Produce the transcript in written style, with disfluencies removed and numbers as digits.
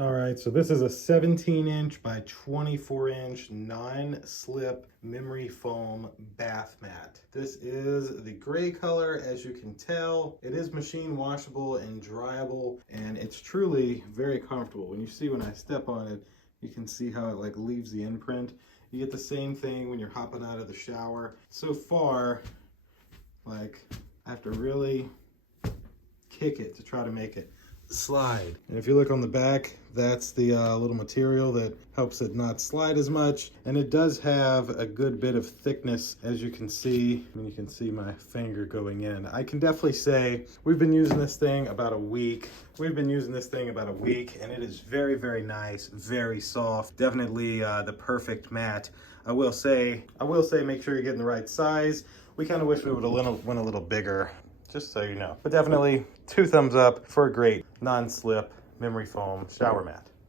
All right, so this is a 17-inch by 24-inch non-slip memory foam bath mat. This is the gray color, as you can tell. It is machine washable and dryable, and it's truly very comfortable. When I step on it, you can see how it like leaves the imprint. You get the same thing when you're hopping out of the shower. So far, like, I have to really kick it to try to make it slide. And if you look on the back, that's the little material that helps it not slide as much. And it does have a good bit of thickness, as you can see. And you can see my finger going in. I can definitely say we've been using this thing about a week. And it is very, very nice, very soft. Definitely the perfect mat. I will say make sure you're getting the right size. We kind of wish we would have went a little bigger, just so you know. But definitely 2 thumbs up for a great non-slip memory foam shower mat.